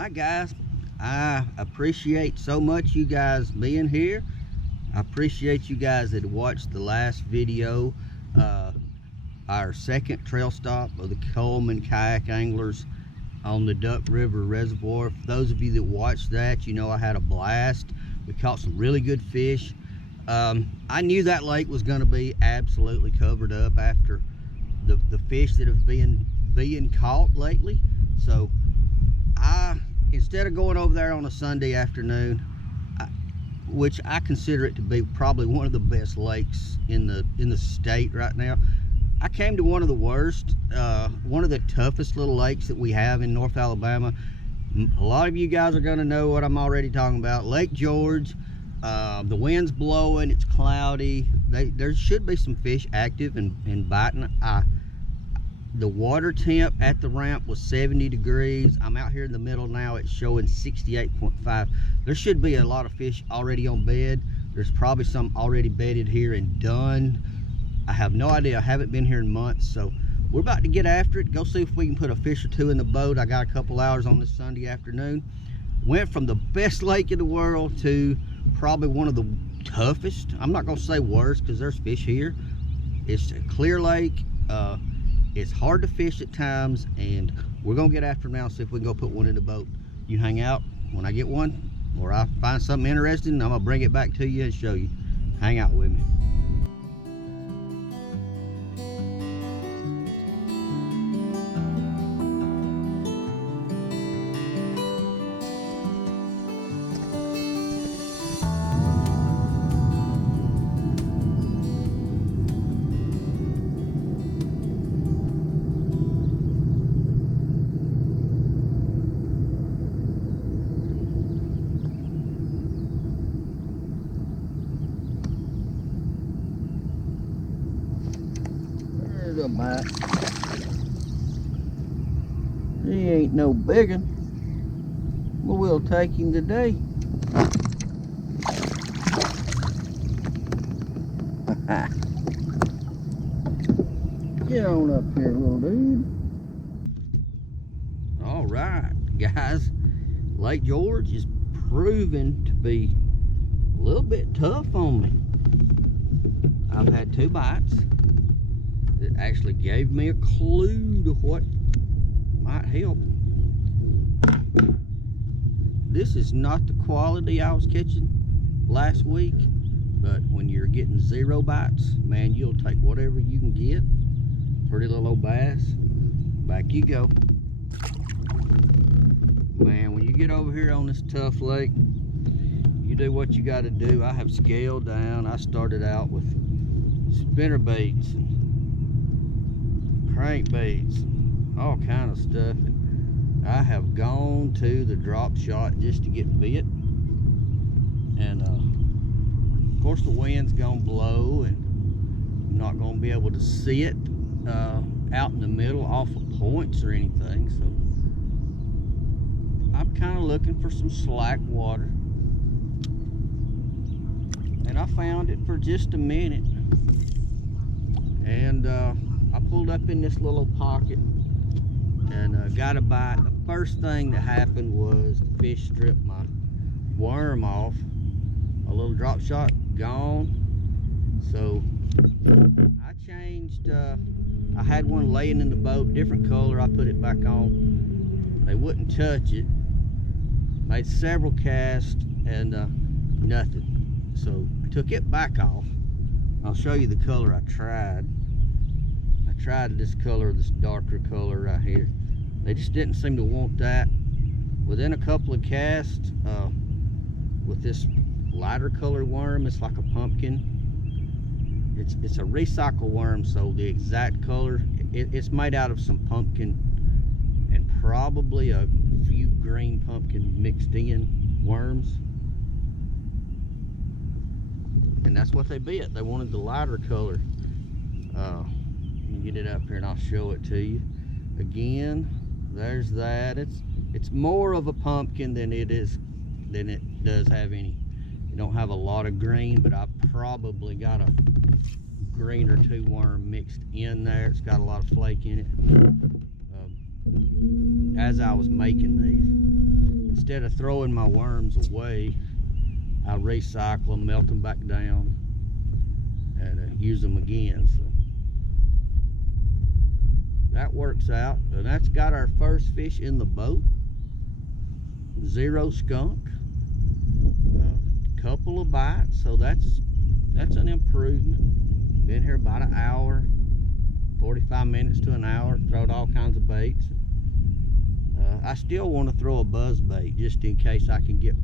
Alright guys, I appreciate so much you guys being here. I appreciate you guys that watched the last video, our second trail stop of the Coleman kayak anglers on the Duck River Reservoir. For those of you that watched that, you know I had a blast. We caught some really good fish. I knew that lake was going to be absolutely covered up after the fish that have been being caught lately. So instead of going over there on a Sunday afternoon, which I consider it to be probably one of the best lakes in the state right now, I came to one of the worst, one of the toughest little lakes that we have in North Alabama. A lot of you guys are going to know what I'm already talking about. Lake George. The wind's blowing, it's cloudy. There should be some fish active and biting. The water temp at the ramp was 70 degrees. I'm out here in the middle now, it's showing 68.5. There should be a lot of fish already on bed. There's probably some already bedded here and done. I have no idea, I haven't been here in months. So we're about to get after it, go see if we can put a fish or two in the boat. I got a couple hours on this Sunday afternoon. Went from the best lake in the world to probably one of the toughest. I'm not gonna say worst because there's fish here. It's a clear lake. It's hard to fish at times, and we're gonna get after them now and see if we can go put one in the boat. You hang out. When I get one or I find something interesting, I'm gonna bring it back to you and show you. Hang out with me. A bite. He ain't no biggin', but we'll take him today. Get on up here, little dude. All right, guys, Lake George is proving to be a little bit tough on me. I've had 2 bites. It actually gave me a clue to what might help. This is not the quality I was catching last week, but when you're getting 0 bites, man, you'll take whatever you can get. Pretty little old bass. Back you go. Man, when you get over here on this tough lake, you do what you got to do. I have scaled down. I started out with spinner baits and crankbaits, all kind of stuff, and I have gone to the drop shot just to get bit. And of course the wind's gonna blow and I'm not gonna be able to see it out in the middle off of points or anything, so I'm kind of looking for some slack water, and I found it for just a minute. And I pulled up in this little pocket and got a bite. The first thing that happened was the fish stripped my worm off. A little drop shot, gone. So I changed, I had one laying in the boat, different color. I put it back on. They wouldn't touch it. Made several casts and nothing. So I took it back off. I'll show you the color I tried. I tried this color, this darker color right here. They just didn't seem to want that. Within a couple of casts, with this lighter color worm, it's like a pumpkin. It's a recycle worm, so the exact color, it's made out of some pumpkin and probably a few green pumpkin mixed in worms. And that's what they bit. They wanted the lighter color. Let me get it up here and I'll show it to you. Again, there's that. It's more of a pumpkin than it does have any. You don't have a lot of green, but I probably got a green or 2 worm mixed in there. It's got a lot of flake in it. As I was making these, instead of throwing my worms away, I recycle them, melt them back down, and use them again. So that works out. And that's got our first fish in the boat. 0 skunk. A couple of bites, so that's an improvement. Been here about an hour, 45 minutes to an hour. Throwed all kinds of baits. I still want to throw a buzz bait just in case I can get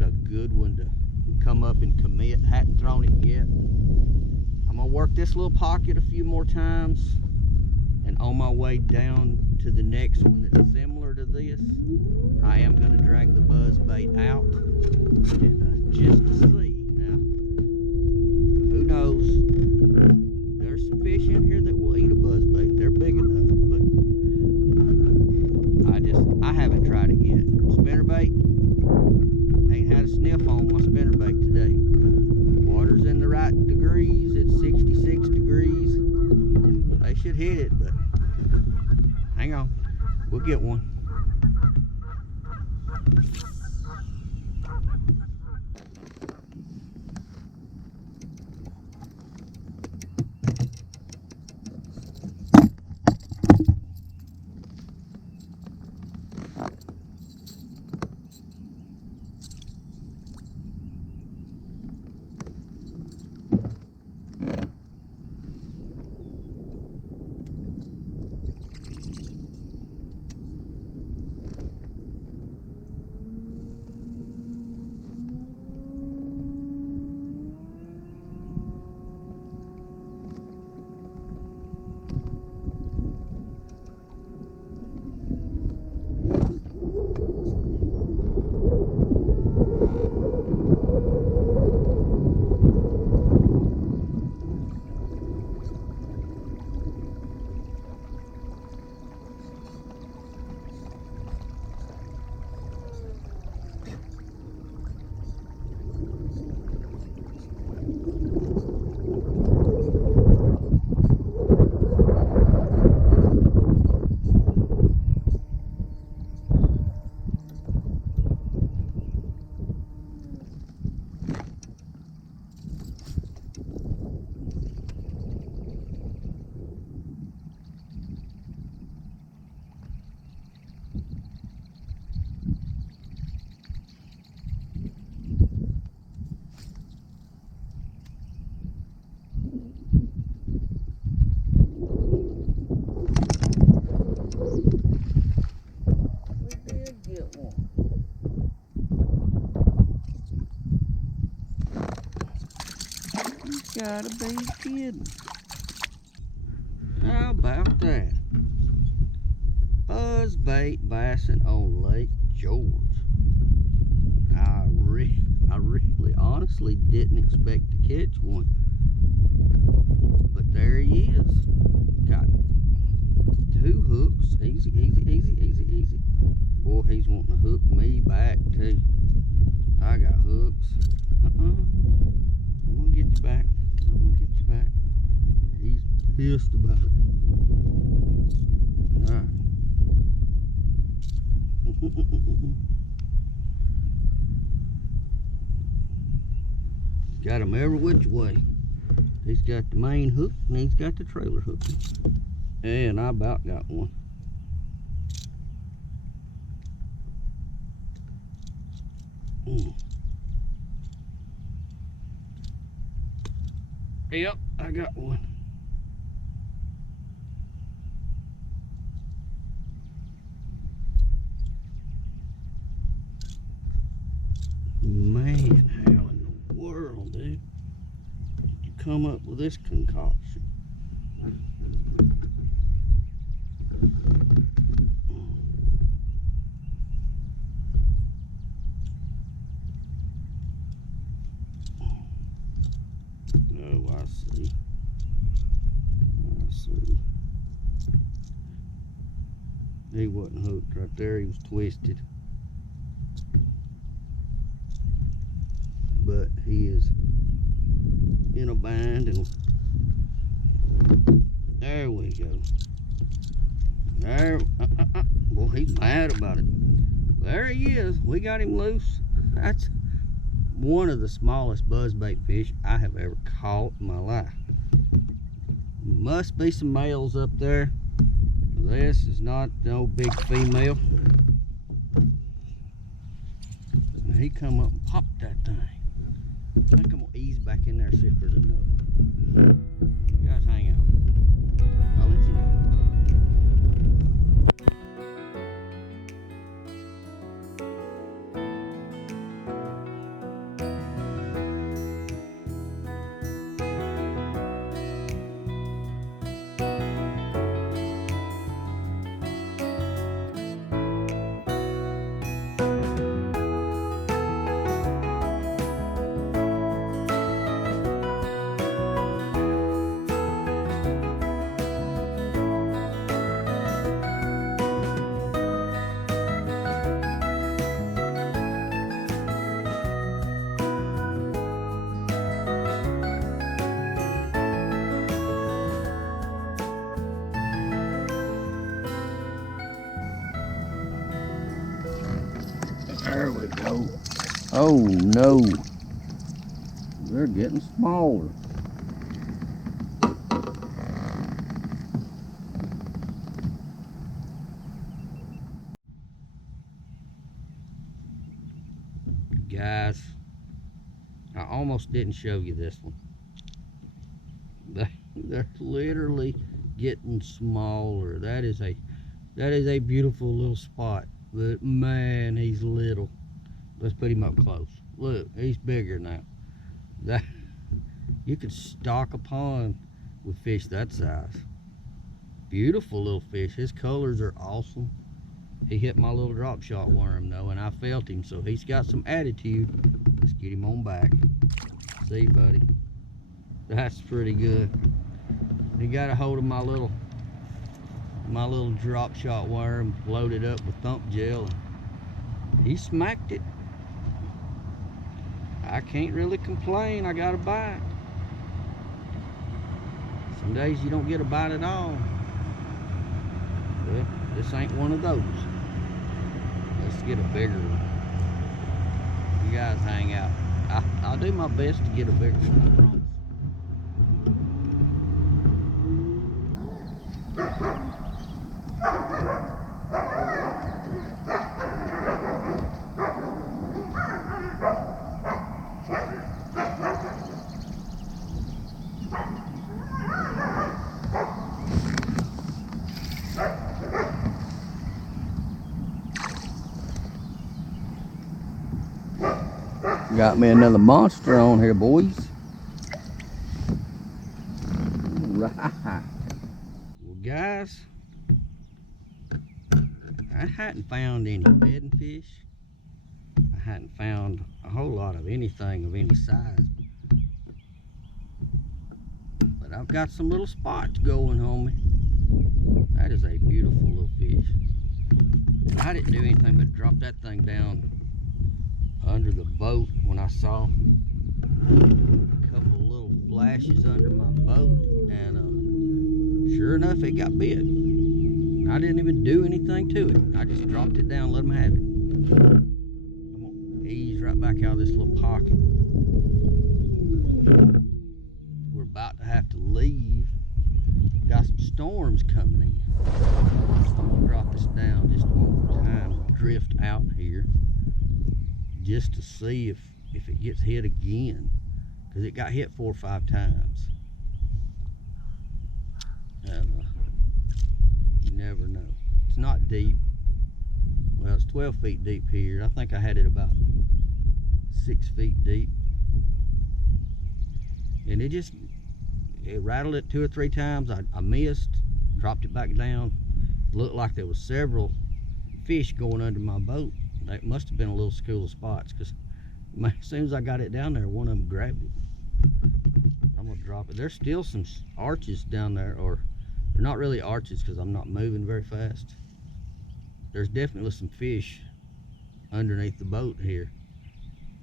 a good one to come up and commit. Hadn't thrown it yet. I'm gonna work this little pocket a few more times, and on my way down to the next one that's similar to this, I am gonna drag the buzz bait out and just to see. Now, who knows? There's some fish in here that will eat a buzz bait. They're big enough, but I haven't tried it yet. Spinnerbait, ain't had a sniff on my spinnerbait today. Water's in the right degrees. It's 66 degrees. They should hit it, but hang on, we'll get one. Gotta be kidding. How about that? Buzz bait bassin on Lake George. I really honestly didn't expect to catch one. But there he is. Got 2 hooks. Easy, easy, easy, easy, easy. Boy, he's wanting to hook me back too. I got hooks. I'm gonna get you back. I'm gonna get you back. He's pissed about it. Alright. Got him every which way. He's got the main hook and he's got the trailer hook. And I about got one. Yep, I got one. Man, how in the world, dude, did you come up with this concoction? Oh, I see. I see. He wasn't hooked right there, he was twisted. But he is in a bind, and there we go. There, boy, he's mad about it. There There he is. We got him loose. That's one of the smallest buzzbait fish I have ever caught in my life. Must be some males up there. This is not no big female. He come up and popped that thing. I think I'm gonna ease back in there and see if there's enough. You guys hang out. I'll let you know. There we go. Oh no, they're getting smaller. Guys, I almost didn't show you this one. They're literally getting smaller. That is a beautiful little spot. But man, he's little. Let's put him up close. Look, he's bigger now. That you could stock a pond with fish that size. Beautiful little fish. His colors are awesome. He hit my little drop shot worm though, and I felt him, so he's got some attitude. Let's get him on back. See, buddy, that's pretty good. He got a hold of my little drop shot worm, loaded up with thump gel, and he smacked it. I can't really complain. I got a bite. Some days you don't get a bite at all. Well, this ain't one of those. Let's get a bigger one. You guys hang out. I'll do my best to get a bigger one, I promise. Got me another monster on here, boys. Right. Well, guys, I hadn't found any bedding fish. I hadn't found a whole lot of anything of any size. But I've got some little spots going on me. That is a beautiful little fish. I didn't do anything but drop that thing down under the boat when I saw a couple little flashes under my boat, and sure enough, it got bit. I didn't even do anything to it. I just dropped it down, let them have it. I'm gonna ease right back out of this little pocket. We're about to have to leave. Got some storms coming in. I'm gonna drop this down just one more time, drift out here, just to see if it gets hit again, because it got hit 4 or 5 times, and you never know. It's not deep. Well, it's 12 feet deep here. I think I had it about 6 feet deep, and it rattled it 2 or 3 times. I missed, dropped it back down. It looked like there was several fish going under my boat. That must have been a little school of spots, because as soon as I got it down there, one of them grabbed it. I'm gonna drop it. There's still some arches down there, or they're not really arches because I'm not moving very fast. There's definitely some fish underneath the boat here,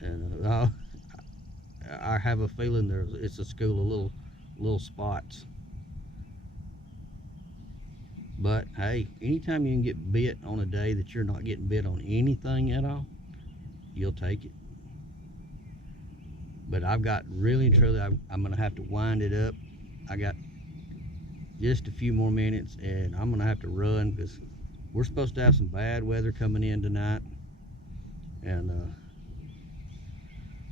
and I have a feeling it's a school of little spots. But hey, anytime you can get bit on a day that you're not getting bit on anything at all, you'll take it. But I've got really and truly, I'm gonna have to wind it up. I got just a few more minutes and I'm gonna have to run because we're supposed to have some bad weather coming in tonight. And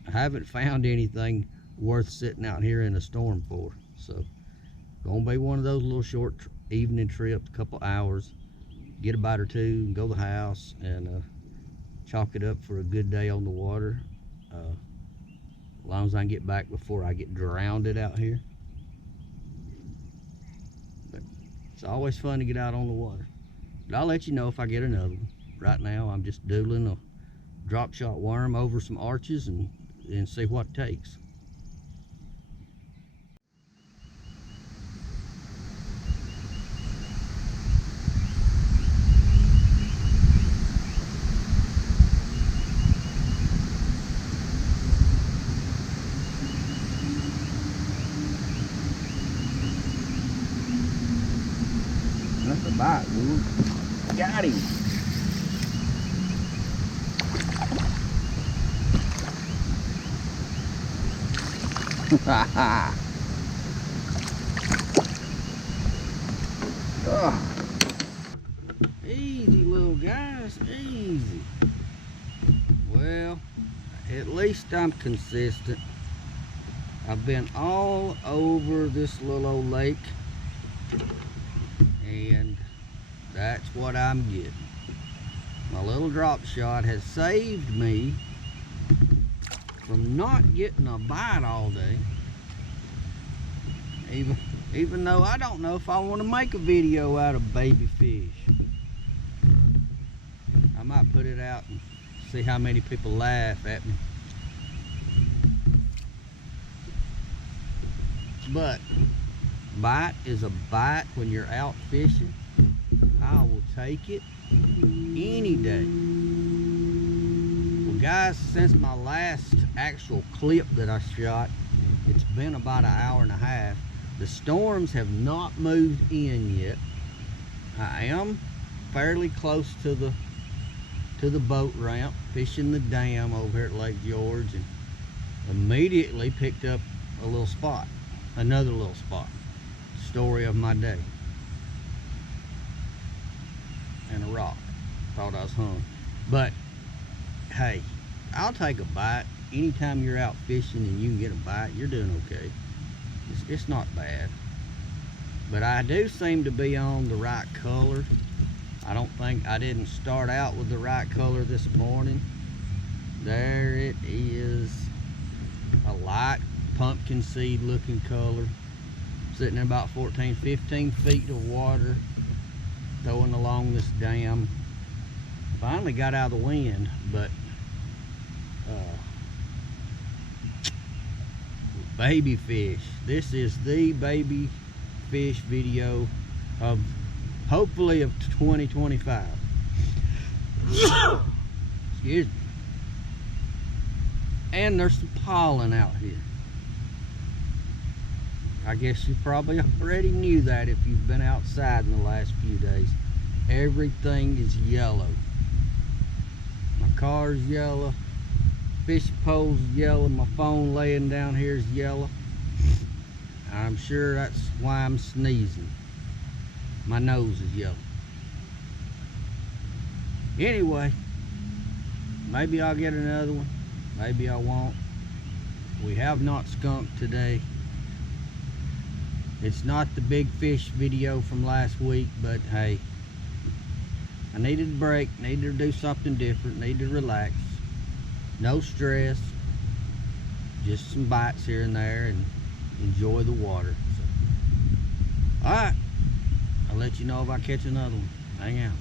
I haven't found anything worth sitting out here in a storm for. So gonna be one of those little short evening trips, a couple hours, get a bite or two and go to the house and chalk it up for a good day on the water. As long as I can get back before I get drowned out here. But it's always fun to get out on the water. But I'll let you know if I get another one. Right now I'm just doodling a drop shot worm over some arches and see what it takes. That's a bite, dude. Got him. Easy, little guys, easy. Well, at least I'm consistent. I've been all over this little old lake, and that's what I'm getting. My little drop shot has saved me from not getting a bite all day. Even though I don't know if I want to make a video out of baby fish. I might put it out and see how many people laugh at me. But bite is a bite when you're out fishing. I will take it any day. Well guys, since my last actual clip that I shot, it's been about an hour and a half. The storms have not moved in yet. I am fairly close to the boat ramp, fishing the dam over here at Lake George, and immediately picked up a little spot, another little spot. Story of my day. And a rock. Thought I was hung. But hey, I'll take a bite. Anytime you're out fishing and you can get a bite, you're doing okay. It's not bad. But I do seem to be on the right color. I didn't start out with the right color this morning. There it is. A light pumpkin seed looking color. Sitting in about 14, 15 feet of water. Throwing along this dam. Finally got out of the wind, but baby fish. This is the baby fish video of hopefully of 2025. Excuse me. And there's some pollen out here. I guess you probably already knew that if you've been outside in the last few days. Everything is yellow. My car's yellow. Fishing pole's yellow. My phone laying down here is yellow. I'm sure that's why I'm sneezing. My nose is yellow. Anyway, maybe I'll get another one. Maybe I won't. We have not skunked today. It's not the big fish video from last week, but hey, I needed a break, needed to do something different, needed to relax. No stress, just some bites here and there and enjoy the water. So, all right, I'll let you know if I catch another one. Hang out.